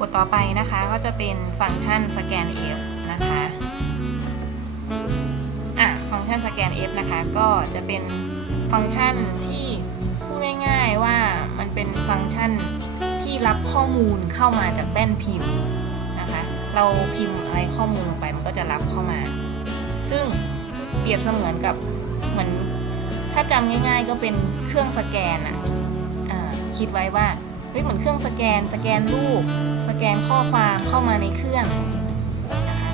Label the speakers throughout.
Speaker 1: บทต่อไปนะคะก็จะเป็นฟังก์ชันสแกน F นะคะอะฟังก์ชันสแกน F นะคะก็จะเป็นฟังก์ชันที่พูดง่ายๆว่ามันเป็นฟังก์ชันที่รับข้อมูลเข้ามาจากแป้นพิมพ์นะคะเราพิมพ์อะไรข้อมูลลงไปมันก็จะรับเข้ามา ซึ่งเปรียบเสมือนกับเหมือนถ้าจำง่าย ๆ ก็เป็นเครื่องสแกนอะอะคิดไว้ว่า เฮ้ยเหมือนเครื่องสแกน สแกนรูป สแกนข้อความเข้ามาในเครื่องนะคะ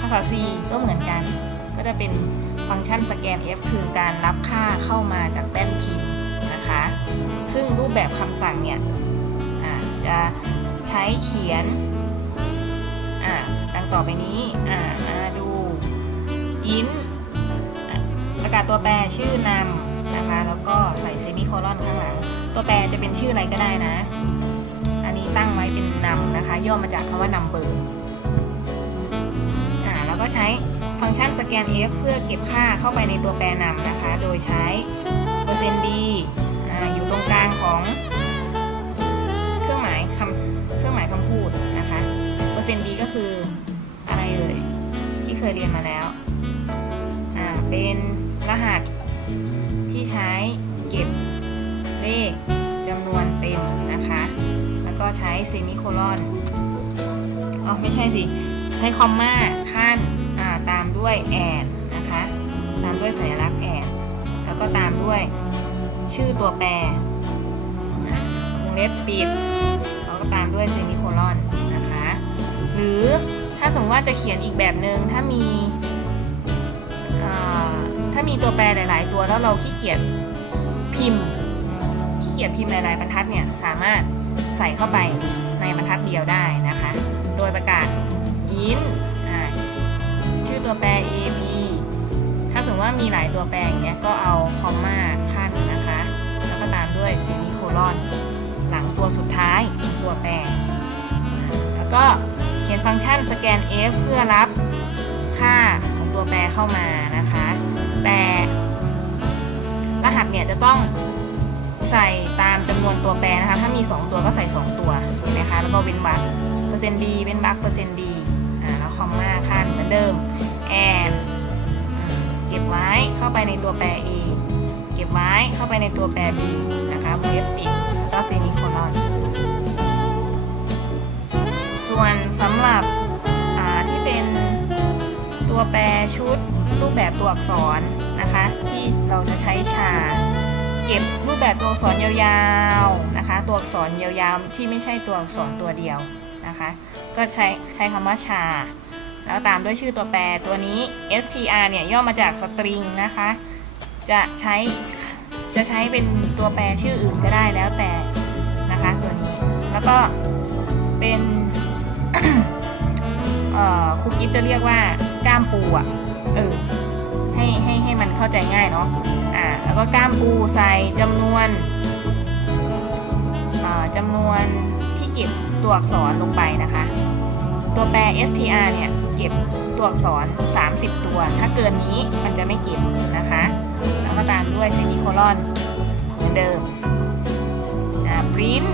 Speaker 1: ภาษา C ก็เหมือนกัน ก็จะเป็นฟังก์ชันสแกน F คือการรับค่าเข้ามาจากแป้นพิมพ์นะคะ ซึ่งรูปแบบคำสั่งเนี่ยจะใช้เขียนดังต่อไปนี้อะมาดู int อะประกาศตัวแปรชื่อนำนะคะ แล้วก็ใส่เซมิโคลอนข้างหลัง ตัวแปรจะเป็นชื่ออะไรก็ได้นะ อันนี้ตั้งไว้เป็นนำนะคะ ย่อมาจากคำว่า number อ่าแล้วก็ใช้ฟังก์ชันสแกน f เพื่อเก็บค่าเข้าไปในตัวแปรนำนะคะ โดยใช้เปอร์เซ็นต์ d อ่าอยู่ตรงกลางของเครื่องหมายคำเครื่องหมายคำพูดนะคะเปอร์เซ็นต์ d ก็คืออะไรเอ่ยที่เคยเรียนมาแล้วอ่าเป็นรหัสที่ใช้เก็บเลข วนเต็มนะคะ แล้วก็ใช้เซมิโคลอนอ๋อไม่ใช่สิ ใช้คอมมาขั้นาตามด้วยแอนนะคะ ตามด้วยสัญลักษณ์แอนแล้วก็ตามด้วยชื่อตัวแปรวงเล็บปิดแล้วก็ตามด้วยเซมิโคลอนนะคะ หรือถ้าสมมติว่าจะเขียนอีกแบบหนึ่งถ้ามีถ้ามีตัวแปรหลาย ๆ ตัวแล้วเราขี้เกียจพิมพ์ เกียจพิมพ์หลายๆบรรทัดเนี่ยสามารถใส่เข้าไปในบรรทัดเดียวได้นะคะ โดยประกาศ int อ่าชื่อตัวแปร a b ถ้าสมมติว่ามีหลายตัวแปรอย่างเงี้ยก็เอาคอมมาขั้นนะคะ แล้วก็ตามด้วยเซมิโคลอนหลังตัวสุดท้ายตัวแปร แล้วก็เขียนฟังก์ชันสแกน f เพื่อรับค่าของตัวแปรเข้ามานะคะ แต่รหัสเนี่ยจะต้อง ใส่ตามจำนวนตัวแปรนะคะ ถ้ามี 2 ตัวก็ใส่ 2 ตัวเห็นไหมคะ แล้วก็เว้นวรรคเปอร์เซ็นต์ดีเว้นวรรคเปอร์เซ็นต์ดีอ่าแล้วคอมมาขั้นเหมือนเดิมแอนเก็บไว้เข้าไปในตัวแปร a เก็บไว้เข้าไปในตัวแปร b นะคะวงเล็บปิดแล้วก็เซมิโคลอนส่วนสำหรับที่เป็นตัวแปรชุดรูปแบบตัวอักษรนะคะ ที่เราจะใช้ชา เก็บรูปแบบตัวอักษรยาวๆนะคะ ตัวอักษรยาวๆที่ไม่ใช่ตัวอักษรตัวเดียวนะคะ ก็ใช้ใช้คำว่าชา แล้วตามด้วยชื่อตัวแปรตัวนี้ str เนี่ยย่อมาจาก string นะคะ จะใช้จะใช้เป็นตัวแปรชื่ออื่นก็ได้แล้วแต่นะคะตัวนี้ แล้วก็เป็นครูกิฟจะเรียกว่าก้ามปูอะเออ ให้ให้ให้มันเข้าใจง่ายเนาะอ่าแล้วก็ก้ามปูใส่จำนวนอ่าจำนวนที่เก็บตัวอักษรลงไปนะคะ ตัวแปร str เนี่ยเก็บตัวอักษร 30 ตัว ถ้าเกินนี้มันจะไม่เก็บนะคะ แล้วก็ตามด้วยเซมิโคลอนเหมือนเดิมอ่า print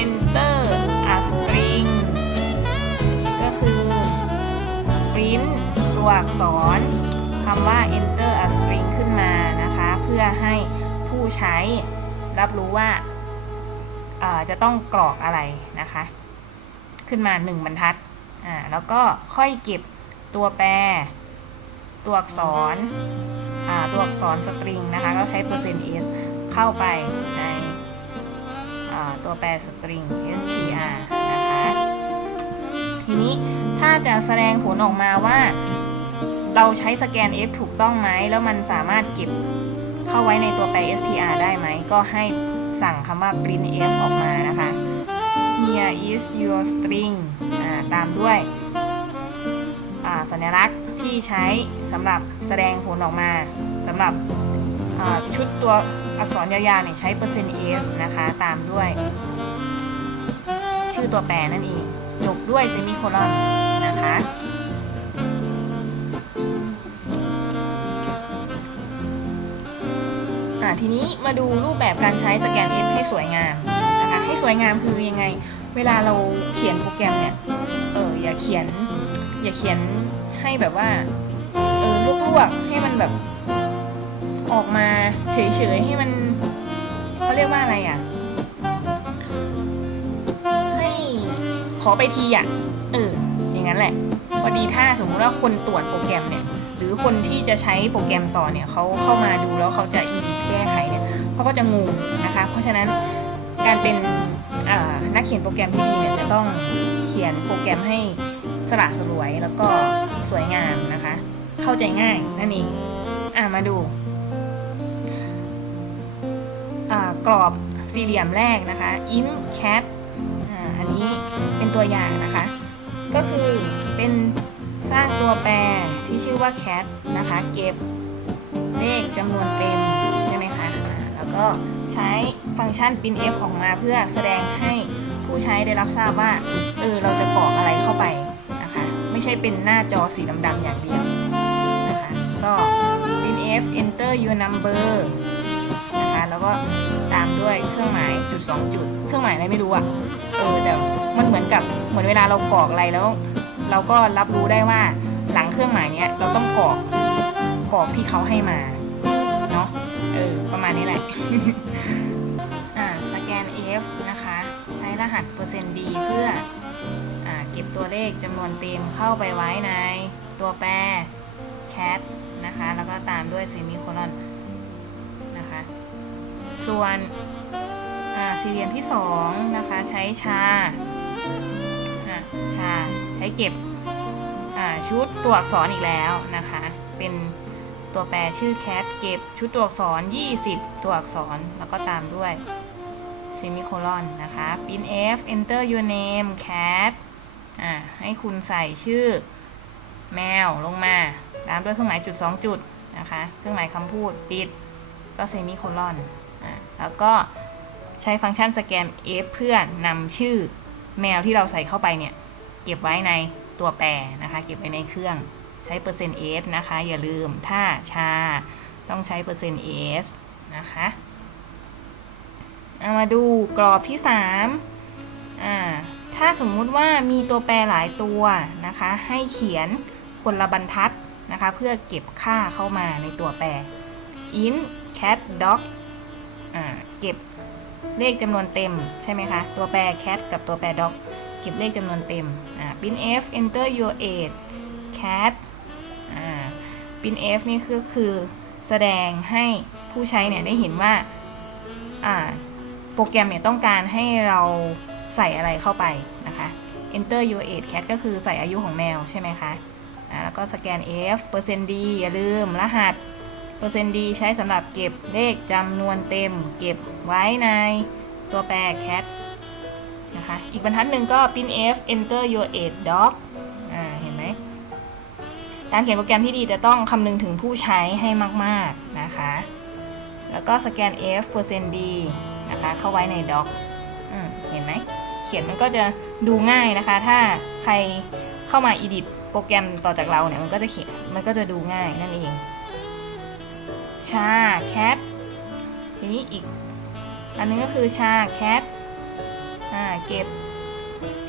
Speaker 1: enter a string ก็คือ print ตัวอักษร คำว่า enter a string ขึ้นมานะคะ เพื่อให้ผู้ใช้รับรู้ว่าจะต้องกรอกอะไรนะคะ ขึ้นมา 1 บรรทัดอ่าแล้วก็ค่อยเก็บตัวแปร ตัวอักษรอ่าตัวอักษรสตริงนะคะ ก็ใช้เปอร์เซ็นต์ s เข้าไปในตัวแปรสตริง str นะคะ ทีนี้ถ้าจะแสดงผลออกมาว่า เราใช้สแกน F ถูกต้องไหม แล้วมันสามารถเก็บเข้าไว้ในตัวแปร str ได้ไหม ก็ให้สั่งคำว่า print f ออกมานะคะ here is your string ตามด้วยสัญลักษณ์ที่ใช้สำหรับแสดงผลออกมาสำหรับชุดตัวอักษรยาวๆเนี่ยใช้เปอร์เซ็นต์ s นะคะ ตามด้วย ชื่อตัวแปรนั่นเอง จบด้วยเซมิโคลอนนะคะ อ่าทีนี้มาดูรูปแบบการใช้สแกน F ให้สวยงามนะคะให้สวยงามคือยังไง เวลาเราเขียนโปรแกรมเนี่ยเอออย่าเขียนอย่าเขียนให้แบบว่าเออลวกๆให้มันแบบออกมาเฉยๆให้มันเขาเรียกว่าอะไรอะให้ขอไปทีอะเอออย่างนั้นแหละพอดีถ้าสมมุติว่าคนตรวจโปรแกรมเนี่ย หรือคนที่จะใช้โปรแกรมต่อเนี่ยเขาเข้ามาดูแล้วเขาจะอีดิ เขาก็จะงงนะคะ เพราะฉะนั้นการเป็นนักเขียนโปรแกรมที่ดีเนี่ยจะต้องเขียนโปรแกรมให้สละสลวยแล้วก็สวยงามนะคะ เข้าใจง่ายนั่นเองอ่ามาดูกรอบสี่เหลี่ยมแรกนะคะ in cat อ่าอันนี้เป็นตัวอย่างนะคะ ก็คือเป็นสร้างตัวแปรที่ชื่อว่า cat นะคะ เก็บเลขจำนวนเต็ม ก็ใช้ฟังก์ชัน printf ออกมาเพื่อแสดงให้ผู้ใช้ได้รับทราบว่าเออเราจะกรอกอะไรเข้าไปนะคะ ไม่ใช่เป็นหน้าจอสีดำๆอย่างเดียวนะคะก็ printf enter your number นะคะแล้วก็ตามด้วยเครื่องหมายจุดสองจุด เครื่องหมายอะไรไม่รู้อะเออแต่มันเหมือนกับเหมือนเวลาเรากรอกอะไรแล้ว เราก็รับรู้ได้ว่าหลังเครื่องหมายเนี้ยเราต้องกรอกกรอกที่เขาให้มา เนาะ เออ ประมาณนี้แหละ อ่า สแกน F นะคะ ใช้รหัสเปอร์เซ็นต์ดีเพื่อ อ่า เก็บตัวเลขจำนวนเต็มเข้าไปไว้ในตัวแปร cat นะคะ แล้วก็ตามด้วยเซมิโคลอนนะคะ ส่วนอ่าสี่เหลี่ยมที่สองนะคะใช้ชาชาใช้เก็บชุดตัวอักษรอีกแล้วนะคะ เป็น ตัวแปรชื่อ cat เก็บชุดตัวอักษร 20 ตัวอักษรแล้วก็ตามด้วยเซมิโคลอนนะคะ print f enter your name cat อ่าให้คุณใส่ชื่อแมวลงมา ตามด้วยเครื่องหมายจุด 2 จุดนะคะ เครื่องหมายคำพูดปิดก็เซมิโคลอนอ่าแล้วก็ใช้ฟังก์ชันสแกน f เพื่อนำชื่อแมวที่เราใส่เข้าไปเนี่ย เก็บไว้ในตัวแปรนะคะ เก็บไว้ในเครื่อง ใช้เปอร์เซ็นต์ s นะคะ อย่าลืมถ้าชาต้องใช้เปอร์เซ็นต์ s นะคะเอามาดูกรอบที่3อ่าถ้าสมมุติว่ามีตัวแปรหลายตัวนะคะ ให้เขียนคนละบรรทัดนะคะ เพื่อเก็บค่าเข้ามาในตัวแปร int cat dog อ่าเก็บเลขจำนวนเต็มใช่ไหมคะ ตัวแปร cat กับตัวแปร dog เก็บเลขจำนวนเต็มอ่า printf enter your age cat printf นี่คือคือแสดงให้ผู้ใช้เนี่ยได้เห็นว่าโปรแกรมเนี่ยต้องการให้เราใส่อะไรเข้าไปนะคะ enter your age cat ก็คือใส่อายุของแมวใช่ไหมคะอ่าแล้วก็สแกน f เปอร์เซ็นต์ d อย่าลืมรหัสเปอร์เซ็นต์ d ใช้สำหรับเก็บเลขจำนวนเต็ม เก็บไว้ในตัวแปร cat นะคะ อีกบรรทัดหนึ่งก็ printf enter your age dog อ่าเห็นไหม การเขียนโปรแกรมที่ดีจะต้องคำนึงถึงผู้ใช้ให้มาก ๆ นะคะ แล้วก็สแกน f เปอร์เซนต์ d นะคะ เข้าไว้ใน doc อืมเห็นไหม เขียนมันก็จะดูง่ายนะคะ ถ้าใครเข้ามา edit โปรแกรมต่อจากเราเนี่ย มันก็จะเขียน มันก็จะดูง่ายนั่นเองชา cat ทีนี้อีก อันนึงก็คือชา cat อ่าเก็บ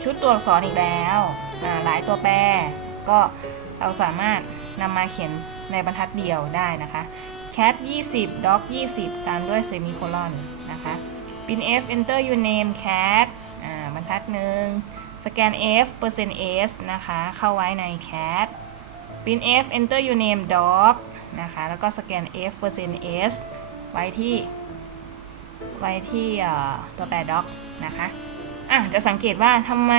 Speaker 1: ชุดตัวอักษรอีกแล้วอ่าหลายตัวแปรก็ เราสามารถนำมาเขียนในบรรทัดเดียวได้นะคะ cat 20 dog 20 ตามด้วยเซมิโคลอนนะคะ pin f enter your name cat บรรทัดหนึ่ง scan f percent s นะคะ เข้าไว้ใน cat pin f enter your name dog นะคะ แล้วก็ scan f percent s ไว้ที่ ไว้ที่ตัวแปร dog นะคะอะจะสังเกตว่าทำไม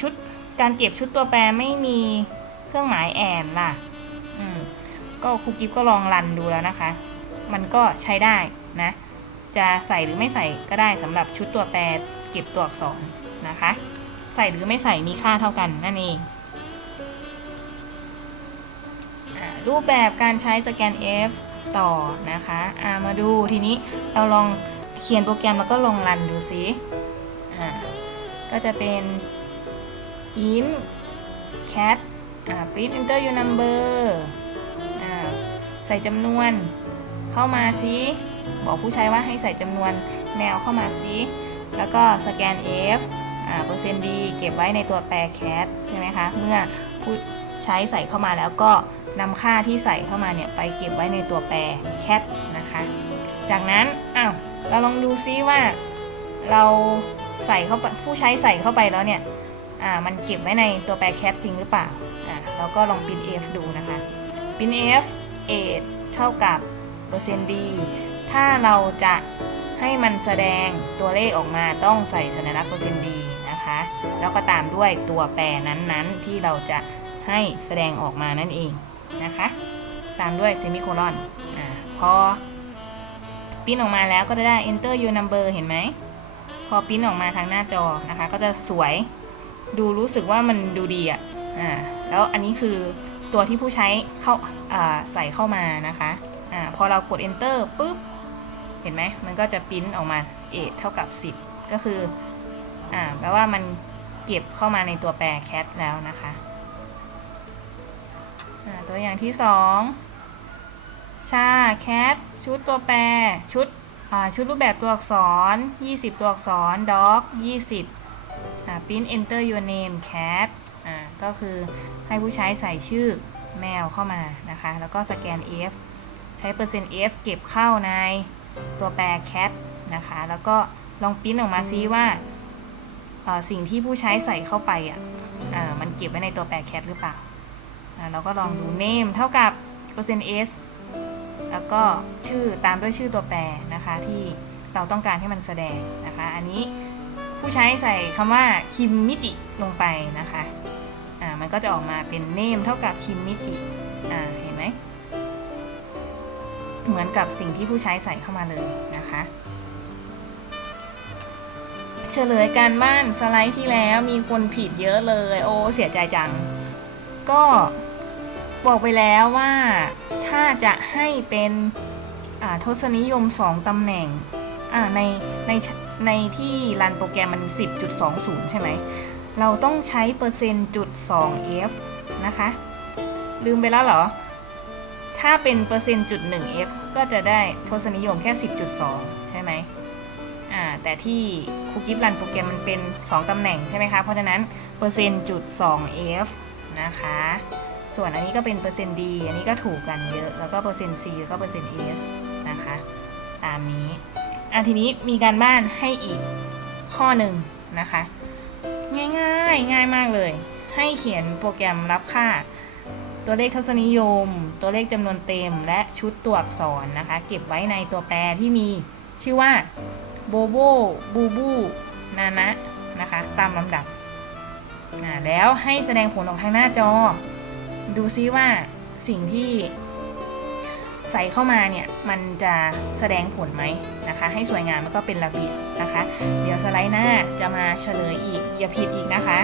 Speaker 1: ชุดการเก็บชุดตัวแปรไม่มี เครื่องหมายแอนล่ะ อืม ก็ครูกิฟก็ลองรันดูแล้วนะคะ มันก็ใช้ได้นะ จะใส่หรือไม่ใส่ก็ได้สำหรับชุดตัวแปรเก็บตัวอักษรนะคะ ใส่หรือไม่ใส่มีค่าเท่ากันนั่นเองอรูปแบบการใช้สแกน F ต่อนะคะอามาดูทีนี้เราลองเขียนโปรแกรมแล้วก็ลองรันดูซิก็จะเป็น int cat print enter your number อ่าใส่จำนวน เข้ามาซิบอกผู้ใช้ว่าให้ใส่จำนวนแมวเข้ามาซิแล้วก็สแกน F อ่าเปอร์เซ็นต์ D เก็บไว้ในตัวแปร cat ใช่ไหมคะ เมื่อผู้ใช้ใส่เข้ามาแล้วก็นำค่าที่ใส่เข้ามาเนี่ยไปเก็บไว้ในตัวแปร cat นะคะ จากนั้นอ้าวเราลองดูซิว่าเราใส่เข้าไปผู้ใช้ใส่เข้าไปแล้วเนี่ย อ่า มันเก็บไว้ในตัวแปร cat จริงหรือเปล่า อ่าเราก็ลอง print f ดูนะคะ print f 8เท่ากับเปอร์เซ็นต์ d ถ้าเราจะให้มันแสดงตัวเลขออกมาต้องใส่สัญลักษณ์เปอร์เซ็นต์ d นะคะ แล้วก็ตามด้วยตัวแปรนั้นๆ ที่เราจะให้แสดงออกมานั่นเองนะคะ ตามด้วยเซมิโคลอนอ่าพอปิ้นออกมาแล้วก็จะได้ enter your number เห็นไหม พอปิ้นออกมาทางหน้าจอนะคะ ก็จะสวย ดูรู้สึกว่ามันดูดีอะ อ่าแล้วอันนี้คือตัวที่ผู้ใช้เข้าใส่เข้ามานะคะอ่าพอเรากด enter ปุ๊บ เห็นไหมมันก็จะปริ้นออกมา 8 เท่ากับ 10 ก็คืออ่าแปลว่ามันเก็บเข้ามาในตัวแปร cat แล้วนะคะอ่าตัวอย่างที่ 2 ชา cat ชุดตัวแปร ชุดชุดรูปแบบตัวอักษร 20 ตัวอักษร dog 20อ่า print enter your name cat อ่าก็คือให้ผู้ใช้ใส่ชื่อแมวเข้ามานะคะ แล้วก็สแกน f ใช้เปอร์เซ็นต์ f เก็บเข้าในตัวแปร cat นะคะ แล้วก็ลองปริ้นออกมาซิว่าสิ่งที่ผู้ใช้ใส่เข้าไปอะมันเก็บไว้ในตัวแปร cat หรือเปล่าเราก็ลองดู name เท่ากับเปอร์เซ็นต์ f แล้วก็ชื่อตามด้วยชื่อตัวแปรนะคะที่เราต้องการให้มันแสดงนะคะ อันนี้ผู้ใช้ใส่คำว่าคิมมิจิลงไปนะคะ มันก็จะออกมาเป็น name เท่ากับคิมมิจิอ่าเห็นไหมเหมือนกับสิ่งที่ผู้ใช้ใส่เข้ามาเลยนะคะ เฉลยการบ้านสไลด์ที่แล้วมีคนผิดเยอะเลย โอ้เสียใจจัง ก็บอกไปแล้วว่าถ้าจะให้เป็นทศนิยม 2ตำแหน่งในในในที่รันโปรแกรมมัน 10.20 ใช่ไหม เราต้องใช้เปอร์เซ็นต์จุด 2f นะคะ ลืมไปแล้วเหรอ ถ้าเป็นเปอร์เซ็นต์จุด 1f ก็จะได้ทศนิยมแค่ 10.2 ใช่ไหมอ่าแต่ที่ครูกิฟรันโปรแกรมมันเป็น 2 ตำแหน่งใช่ไหมคะ เพราะฉะนั้นเปอร์เซ็นต์จุด 2f นะคะ ส่วนอันนี้ก็เป็นเปอร์เซ็นต์ d อันนี้ก็ถูกกันเยอะ แล้วก็เปอร์เซ็นต์ c แล้วก็เปอร์เซ็นต์ s นะคะ ตามนี้อะทีนี้มีการบ้านให้อีกข้อหนึ่งนะคะ ง่ายๆ ง่ายมากเลย ให้เขียนโปรแกรมรับค่า ตัวเลขทศนิยม ตัวเลขจำนวนเต็ม และชุดตัวอักษรนะคะ เก็บไว้ในตัวแปรที่มีชื่อว่าโบโบบูบูนานะนะคะ ตามลำดับอ่าแล้วให้แสดงผลออกทางหน้าจอ ดูซิว่าสิ่งที่ ใส่เข้ามาเนี่ยมันจะแสดงผลไหมนะคะ ให้สวยงามแล้วก็เป็นระเบียบนะคะ เดี๋ยวสไลด์หน้าจะมาเฉลยอีกอย่าผิดอีกนะคะ